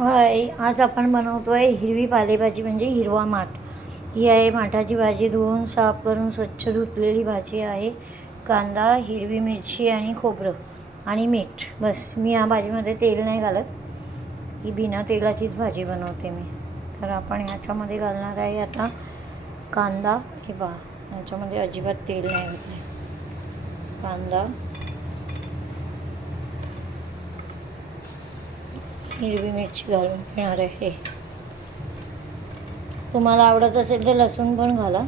हाय, आज आपण बनवतोय हिरवी पालेभाजी म्हणजे हिरवा माठ. ही आहे माठाची भाजी. धुवून साफ करून स्वच्छ धुतलेली भाजी आहे. कांदा, हिरवी मिरची आणि खोबरं आणि मीठ. बस. मी या भाजीमध्ये तेल नाही घालत. ही बिना तेलाचीच भाजी बनवते मी. तर आपण ह्याच्यामध्ये घालणार आहे आता कांदा. हे पहा, ह्याच्यामध्ये अजिबात तेल नाही घातलं. कांदा, हिरवी मिरची घालून घेणार आहे. तुम्हाला आवडत असेल तर लसूण पण घाला.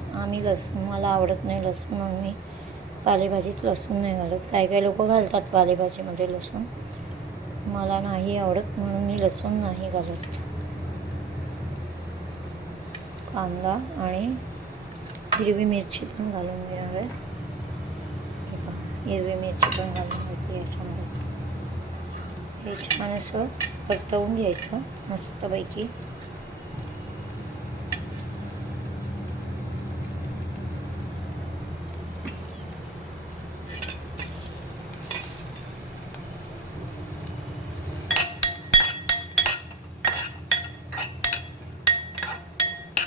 मला आवडत नाही लसूण, म्हणून मी पालेभाजीत लसूण नाही घालत. काही काही लोक घालतात पालेभाजीमध्ये लसूण. मला नाही आवडत म्हणून मी लसूण नाही घालत. कांदा आणि हिरवी मिरची पण घालून घेणार आहे. हिरवी मिरची पण घालून घेते याच्यामध्ये. हे छान असं परतवून घ्यायचं मस्तपैकी.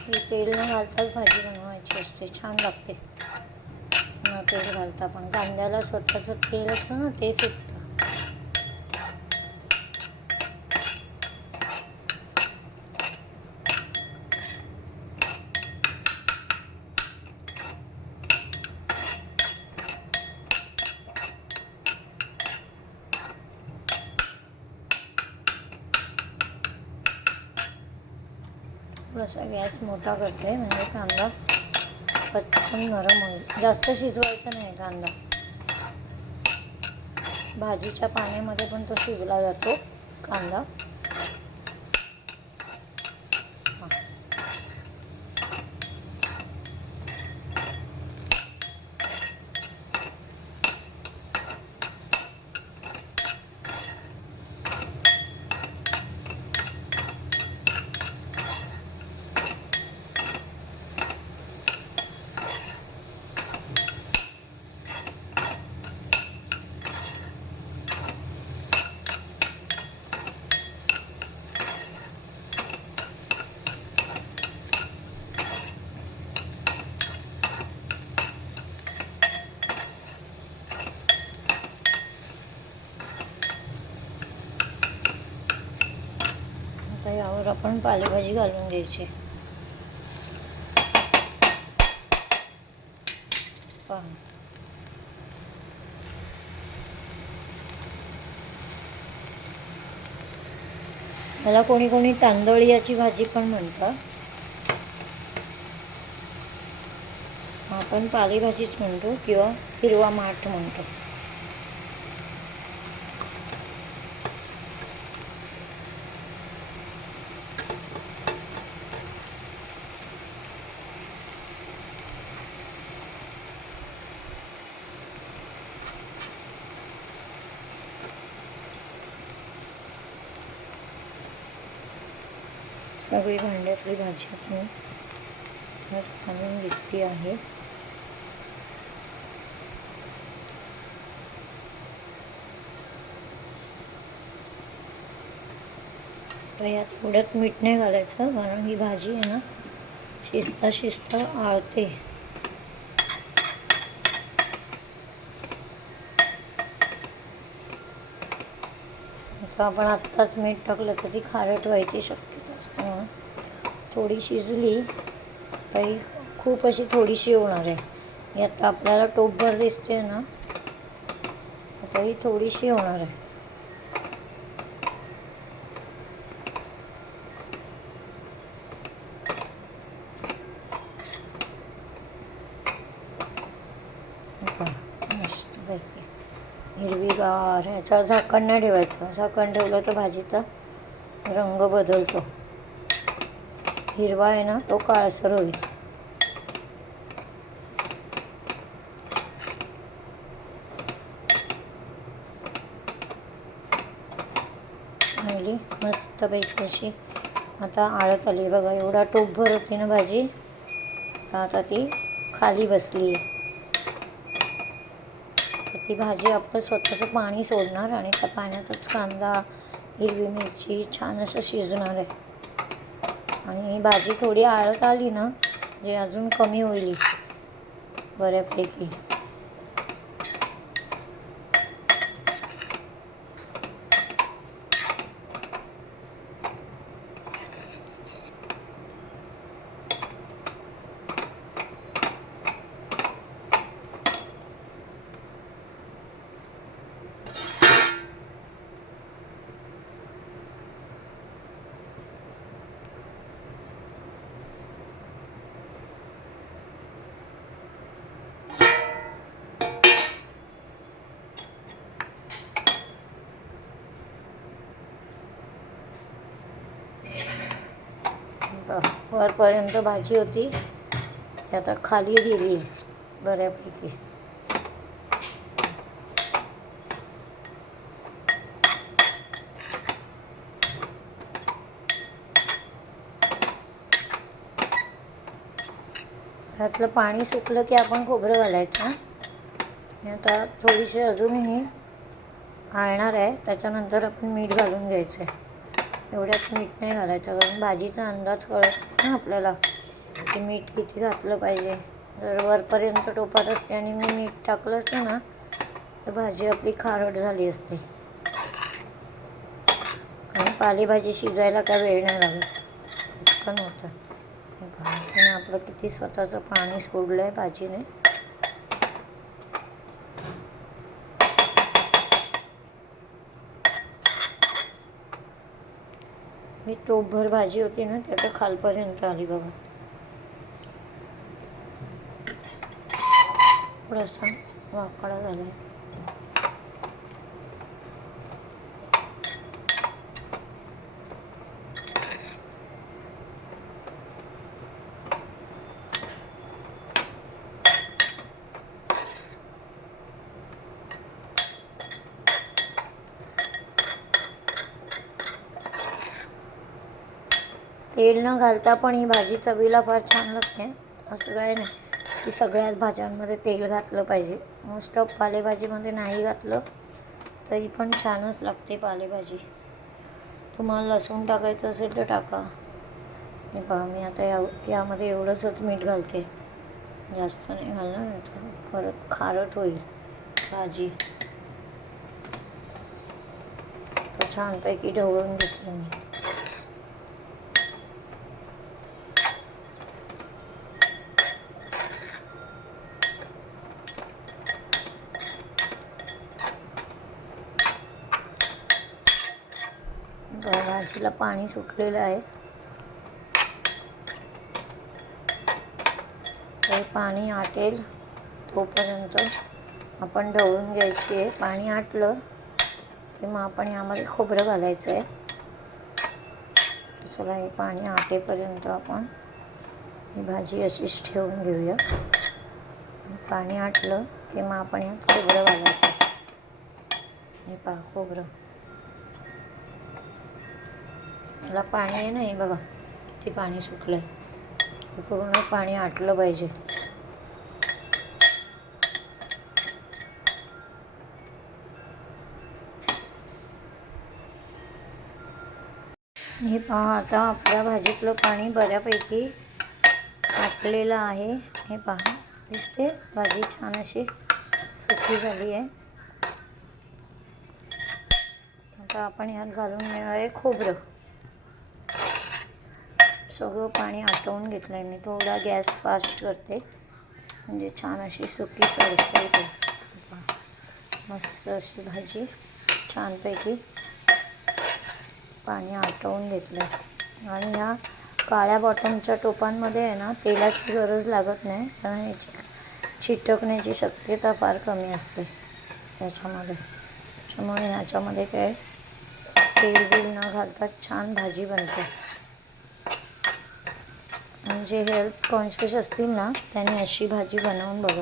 ही तेल न घालताच भाजी बनवायची असते, छान लागते. न तेल घालता पण कांद्याला स्वतःचं तेल असतं ना, ते सुटतं. थोडासा गॅस मोठा करते म्हणजे कांदा पटकन नरम होईल. जास्त शिजवायचा नाही कांदा. भाजीच्या पाण्यामध्ये पण तो शिजला जातो कांदा. आता यावर आपण पालेभाजी घालून घ्यायची. पहा, मला कोणी कोणी तांदळीयाची भाजी पण म्हणतात. आपण पालेभाजीच म्हणतो किंवा हिरवा माठ म्हणतो. सगळी भांड्यातली भाजी आपण घालून घेतली आहे. तर यात एवढ्यात मीठ नाही घालायचं, कारण ही भाजी आहे ना शिजता शिजता आळते. आता आपण आत्ताच मीठ टाकलं तर ती खारट व्हायची शक्यता असते. म्हणून थोडी शिजली तरी खूप अशी थोडीशी होणार आहे. ही आता आपल्याला टोपभर दिसते ना, आता ही थोडीशी होणार आहे. मस्तपैकी हिरवीगार. ह्याच्यावर झाकण नाही ठेवायचं. झाकण ठेवलं तर भाजीचा रंग बदलतो. हिरवा आहे ना तो काळसर होईल. राहिली मस्तपैकी अशी आता आळत आली. बघा, एवढा टोपभर होती ना भाजी, आता ती खाली बसली आहे. ती भाजी आपलं स्वतःचं पाणी सोडणार आणि त्या पाण्यातच कांदा, हिरवी मिरची छान असं शिजणार आहे. आणि भाजी थोडी आळत आली ना, जे अजून कमी होईल बऱ्यापैकी. वरपर्यंत भाजी होती, आता खाली गेली बऱ्यापैकी. ह्यातलं पाणी सुकलं की आपण खोबरं घालायचं. आता थोडीशी अजूनही आळणार आहे, त्याच्यानंतर आपण मीठ घालून घ्यायचं आहे. एवढ्यात मीठ नाही घालायचं, कारण भाजीचा अंदाज कळत ना आपल्याला की मीठ किती घातलं पाहिजे. जर वरपर्यंत टोपात असते आणि मी मीठ टाकलं असतं ना, तर भाजी आपली खारट झाली असते. आणि पालेभाजी शिजायला काय वेळ नाही लागत, पटकन होतं. भाजीने आपलं किती स्वतःचं पाणी सोडलं आहे भाजीने. मी टोपभर भाजी होती ना, त्याचं खालपर्यंत आली बघा. थोडासा वाकडा झाला आहे. तेल न घालता पण ही भाजी चवीला फार छान लागते. असं काय नाही की सगळ्याच भाज्यांमध्ये तेल घातलं पाहिजे. मोस्ट ऑफ पालेभाजीमध्ये नाही घातलं तरी पण छानच लागते पालेभाजी. तुम्हाला लसूण टाकायचं असेल तर टाका. हे पहा, मी आता यामध्ये एवढंसच मीठ घालते, जास्त नाही घालणार, नाही परत खारट होईल भाजी. तर छानपैकी ढवळून घेतलं मी. भाजीला पाणी सुटलेलं आहे, ते पाणी आटेल तोपर्यंत आपण ढवळून घ्यायची आहे. पाणी आटलं की मग आपण यामध्ये खोबरं घालायचं आहे. चला, हे पाणी आटेपर्यंत आपण ही भाजी अशीच ठेवून घेऊया. पाणी आटलं की मग आपण यात खोबरं घालायचं. हे पहा, खोबरं मला पाणी आहे ना, हे बघा किती पाणी सुटलं आहे. ते पूर्ण पाणी आटलं पाहिजे. हे पहा, आता आपल्या भाजीतलं पाणी बऱ्यापैकी आटलेलं आहे. हे पहा, दिसते भाजी छान अशी सुकी झाली आहे. आता आपण यात घालून घेणार आहे खोबरं. सगळं पाणी आटवून घेतलं आहे मी. थोडा गॅस फास्ट करते म्हणजे छान अशी सुकी सळसळते. मस्त अशी भाजी छानपैकी पाणी आटवून घेतलं आहे. आणि ह्या काळ्या बॉटमच्या टोपांमध्ये आहे ना, तेलाची गरज लागत नाही, कारण याची चिटकण्याची शक्यता फार कमी असते याच्यामध्ये. त्यामुळे ह्याच्यामध्ये काय तेल बिल न घालता छान भाजी बनते. म्हणजे हेल्थ कॉन्शियस असतील ना, त्यांनी अशी भाजी बनवून बघा,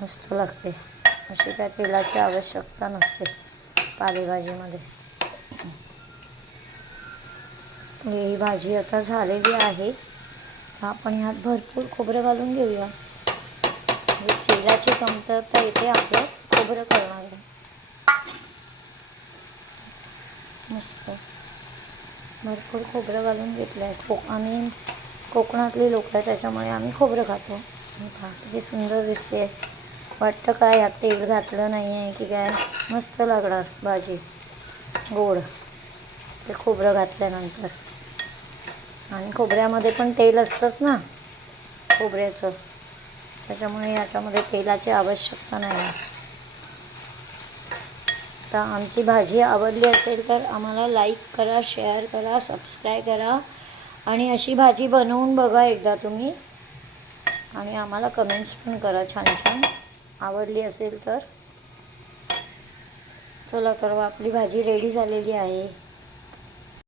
मस्त लागते. अशी काय तेलाची आवश्यकता नसते पालेभाजीमध्ये. ही भाजी आता झालेली आहे. आपण ह्यात भरपूर खोबरं घालून घेऊया. तेलाची कमतरता येते आपलं खोबरं करणार आहे. मस्त भरपूर खोबरं घालून घेतलं आहे. आम्ही कोकणातली लोक आहे त्याच्यामुळे आम्ही खोबरं खातो. पहा किती सुंदर दिसते. वाटतं काय यात तेल घातलं नाही आहे की काय. मस्त लागणार भाजी गोड ते खोबरं घातल्यानंतर. आणि खोबऱ्यामध्ये पण तेल असतंच ना खोबऱ्याचं, त्याच्यामुळे याच्यामध्ये तेलाची आवश्यकता नाही. तर आमची भाजी आवडली असेल तर आम्हाला लाईक करा, शेअर करा, सबस्क्राईब करा आणि अशी भाजी बनवून बघा एकदा तुम्ही आणि आम्हाला कमेंट्स पण करा छान छान आवडली असेल तर. चला तर आपली भाजी रेडी झालेली आहे.